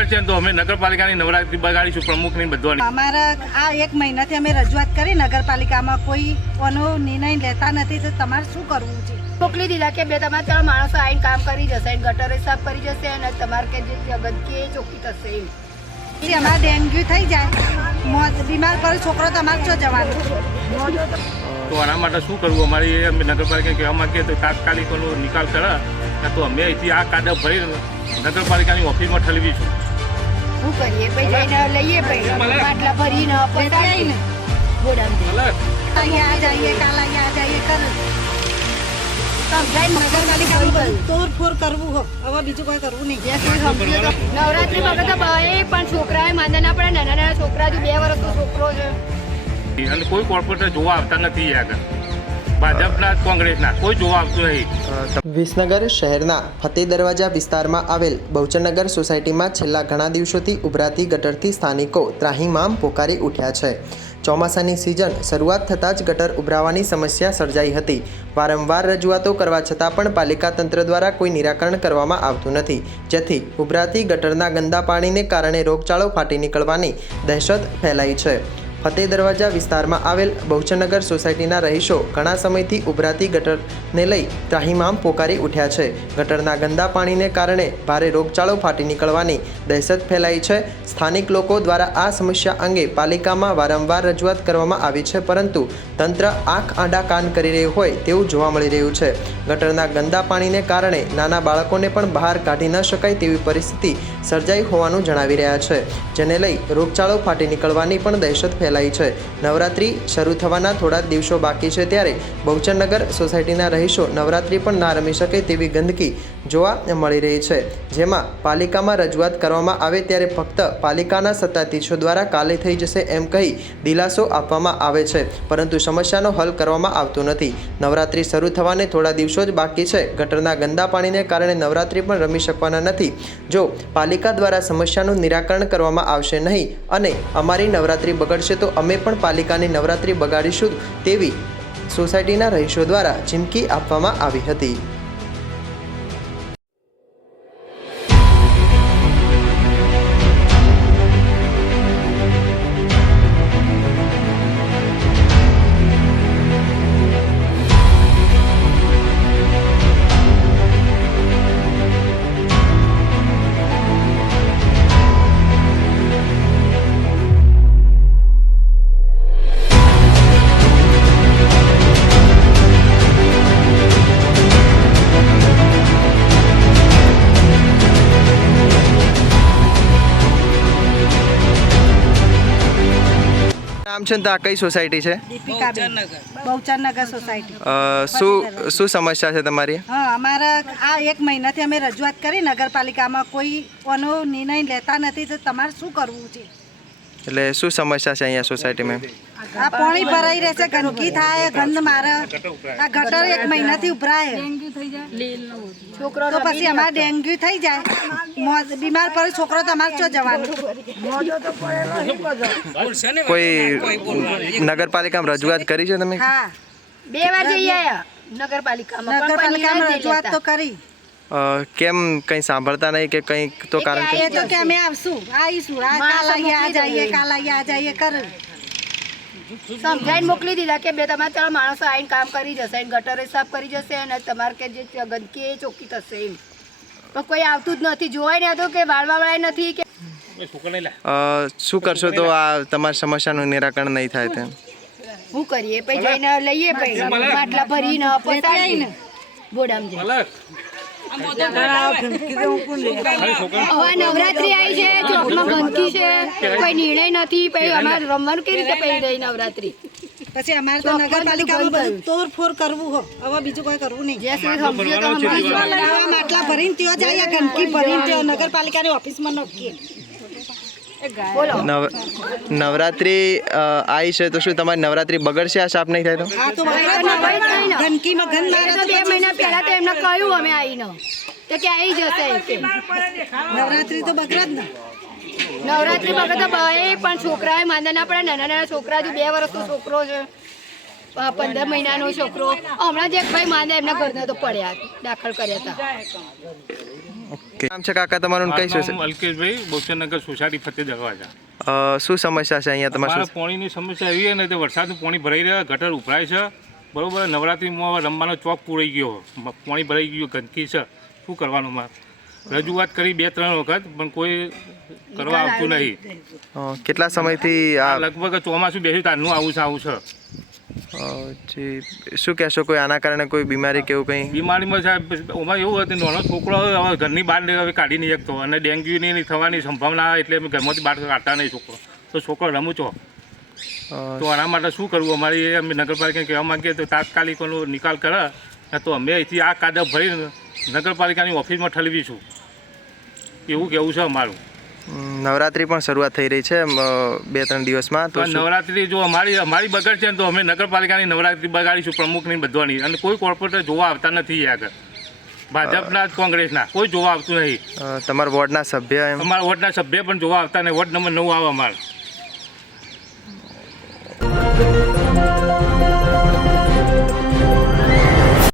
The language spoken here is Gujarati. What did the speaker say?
બગડશે તો અમે નગરપાલિકાની નવરાત્રી બગાડીશું, પ્રમુખની બધાની. અમારા આ 1 મહિનાથી અમે રજૂઆત કરી નગરપાલિકામાં, કોઈ કોનો નિર્ણય લેતા નથી. તો તમારે શું કરવું છે? મોકલી દીધા કે બે તમારે 3 માણસો આવીને કામ કરી જશે, ગટર સાફ કરી જશે અને તમારે કે જે ગંદકી એ ચોખ્ખી થશે. એમ પછી અમારે ડેન્ગ્યુ થઈ જાય, બીમાર પડે છોકરો, તમારે શું જવાનું? તો આના માટે શું કરવું? અમારી અમે નગરપાલિકા કહેવા માંગીએ તો તાત્કાલિક નિકાલ કરે, તો અમે અહીંથી આ કાદવ ભરી નગરપાલિકાની ઓફિસમાં ઠલવીશું. શું કરીએ? પછી જઈને લઈએ, પછી માટલા ભરીને પતાવીને અહીંયા જઈએ, કાલ અહીંયા જઈએ કરે. નગરપાલિકા તોડફોડ કરવું હો, હવે બીજું કોઈ કરવું નહીં. નવરાત્રી વખત પણ છોકરાએ માંદા ના પડે. નાના નાના છોકરા, 2 વર્ષનો છોકરો છે. અને કોઈ કોર્પોરેટર જોવા આવતા નથી. આગળ ભાજપના કોંગ્રેસના કોઈ જોવા આવતું નહીં. વિસનગર શહેરના ફતેહ દરવાજા વિસ્તારમાં આવેલ બહુચરનગર સોસાયટીમાં છેલ્લા ઘણા દિવસોથી ઉભરાતી ગટરથી સ્થાનિકો ત્રાહિમામ પોકારી ઉઠ્યા છે. ચોમાસાની સિઝન શરૂઆત થતાં જ ગટર ઉભરાવાની સમસ્યા સર્જાઈ હતી. વારંવાર રજૂઆતો કરવા છતાં પણ પાલિકા તંત્ર દ્વારા કોઈ નિરાકરણ કરવામાં આવતું નથી, જેથી ઉભરાતી ગટરના ગંદા પાણીને કારણે રોગચાળો ફાટી નીકળવાની દહેશત ફેલાઈ છે. ફતેહ દરવાજા વિસ્તારમાં આવેલ બહુચરનગર સોસાયટીના રહીશો ઘણા સમયથી ઉભરાતી ગટરને લઈ ત્રાહિમામ પોકારી ઉઠ્યા છે. ગટરના ગંદા પાણીને કારણે ભારે રોગચાળો ફાટી નીકળવાની દહેશત ફેલાઈ છે. સ્થાનિક લોકો દ્વારા આ સમસ્યા અંગે પાલિકામાં વારંવાર રજૂઆત કરવામાં આવી છે, પરંતુ તંત્ર આંખ આડા કાન કરી રહ્યું હોય તેવું જોવા મળી રહ્યું છે. ગટરના ગંદા પાણીને કારણે નાના બાળકોને પણ બહાર કાઢી ન શકાય તેવી પરિસ્થિતિ સર્જાઈ હોવાનું જણાવી રહ્યા છે, જેને લઈ રોગચાળો ફાટી નીકળવાની પણ દહેશત ફેલાઈ છે. નવરાત્રી શરૂ થવાના થોડા દિવસો બાકી છે, ત્યારે બહુચરનગર સોસાયટીના રહીશો નવરાત્રી પણ ના રમી શકે તેવી ગંદકી જોવા મળી રહી છે, જેમાં પાલિકામાં રજૂઆત કરવામાં આવે ત્યારે ફક્ત પાલિકાના સત્તાધીશો દ્વારા કાલે થઈ જશે એમ કહી દિલાસો આપવામાં આવે છે, પરંતુ સમસ્યાનો હલ કરવામાં આવતો નથી. નવરાત્રી શરૂ થવાને થોડા દિવસો જ બાકી છે. ગટરના ગંદા પાણીને કારણે નવરાત્રી પણ રમી શકવાના નથી. જો પાલિકા દ્વારા સમસ્યાનું નિરાકરણ કરવામાં આવશે નહીં અને અમારી નવરાત્રી બગડશે તો અમે પણ પાલિકાની નવરાત્રી બગાડીશું તેવી સોસાયટીના રહીશો દ્વારા ચીમકી આપવામાં આવી હતી. નામ છે તો આ કઈ સોસાયટી છે? બહુચરનગર સોસાયટી. શું સમસ્યા છે તમારી? હા, અમારા આ 1 મહિનાથી અમે રજૂઆત કરી નગરપાલિકામાં, કોઈ કોનો નિર્ણય લેતા નથી. તો તમારે શું કરવું છે? એટલે શું સમસ્યા છે અહીંયા સોસાયટીમાં? આ પાણી ભરાઈ રહેશે, ગંદકી થાય, ગંધ મારે. આ ગટર 1 મહિનાથી ઉભરાય, તો પછી અમારે ડેન્ગ્યુ થઈ જાય, બીમાર પડે છોકરો, તમારે શું જવાનું? કોઈ નગરપાલિકામાં રજૂઆત કરી છે તમે? હા, 2 વાર જઈ આવ્યા નગરપાલિકામાં રજૂઆત તો કરી. કેમ કંઈ સાંભળતા નહીં કે કંઈ તો કારણ? એ તો કે અમે આવીશું, કાલ અહીંયા જઈએ, કાલ અહીંયા જઈએ કરે. સમજાઈને મોકલી દીધા કે બે તમારે 3 માણસો આવીને કામ કરી જશે, ગટર સાફ કરી જશે અને તમારે કે જે ગંદકી એ ચોખ્ખી થશે. એમ પણ કોઈ આવતું જ નથી, જોવાય નહીં તો કે વાળવાવાળા નથી કે શું કરશો તો આ તમારી સમસ્યાનું નિરાકરણ નહીં થાય તેમ? શું કરીએ? પછી જઈને લઈએ, પછી માટલા ભરીને પતાવીને બોડામ જઈએ. હવે નવરાત્રી આવી છે, ચોકમાં ગંદકી છે, કોઈ નિર્ણય નથી. પછી અમારે રમવાનું કેવી રીતે પડી રહી નવરાત્રી? પછી અમારે તો નગરપાલિકામાં બધું તોડફોડ કરવું હો, હવે બીજું કોઈ કરવું નહીં. માટલા ભરીને ત્યાં જાય, ગંદકી ભરીને ત્યાં નગરપાલિકાની ઓફિસમાં નોકીએ. નવરાત્રી આવી છે તો શું તમારી નવરાત્રી બગડશે આ સાફ નહીં થાય તો? ગંદકીમાં ગંદ મારે તો 2 મહિના પહેલા તો એમને કહ્યું અમે આવીને તો કે આવી જશે. નવરાત્રી તો બગડે જ ને. નવરાત્રી વખત પણ છોકરાએ માંદા ના પડે. નાના નાના છોકરા, 2 વર્ષનો છોકરો છે, 15 મહિનાનો છોકરો. હમણાં જે ભાઈ માંદા એમના ઘરના તો પડ્યા, દાખલ કર્યા હતા. ઓકે નામ છે કાકા તમારું કઈ મારું નામ અલ્કેશભાઈ, બહુચરનગર સોસાયટી ફતેહ દરવાજા. શું સમસ્યા છે અહીંયા અમારા તમારે? પાણીની સમસ્યા એવી છે ને કે વરસાદનું પાણી ભરાઈ રહ્યા, ગટર ઉભરાય છે, બરોબર. નવરાત્રિમાં હવે રમવાનો ચોક પૂરાઈ ગયો, પાણી ભરાઈ ગયું, ગંદકી છે, શું કરવાનું? માં રજૂઆત કરી 2-3 વખત, પણ કોઈ કરવા આવતું નહીં. કેટલા સમયથી આ લગભગ ચોમાસું બેસ્યું તારનું આવું છે. જી શું કહેશો, કોઈ આના કારણે કોઈ બીમારી કે એવું કંઈ? બીમારીમાં સાહેબ એમાં એવું હતું, નાનો છોકરો હવે ઘરની બહાર હવે કાઢી નહીં શકતો, અને ડેન્ગ્યુની થવાની સંભાવના એટલે અમે ઘરમાંથી બહાર કાઢતા નહીં છોકરો. તો છોકરો રમું છો, તો આના માટે શું કરવું? અમારી અમે નગરપાલિકાને કહેવા માંગીએ તો તાત્કાલિક એનો નિકાલ કરે, તો અમે અહીંથી આ કાદવ ભરીને નગરપાલિકાની ઓફિસમાં ઠલવીશું, એવું કહેવું છે અમારું. નવરાત્રિ પણ શરૂઆત થઈ રહી છે 2-3 દિવસમાં, તો નવરાત્રિ જો અમારી બગડ છે ને તો અમે નગરપાલિકાની નવરાત્રિ બગાડીશું, પ્રમુખની બધાની. અને કોઈ કોર્પોરેટર જોવા આવતા નથી આગળ, ભાજપના કોંગ્રેસના કોઈ જોવા આવતું નહીં. તમારા વોર્ડના સભ્ય અમારા વોર્ડના સભ્ય પણ જોવા આવતા નહીં. વોર્ડ નંબર 9 આવે અમારે.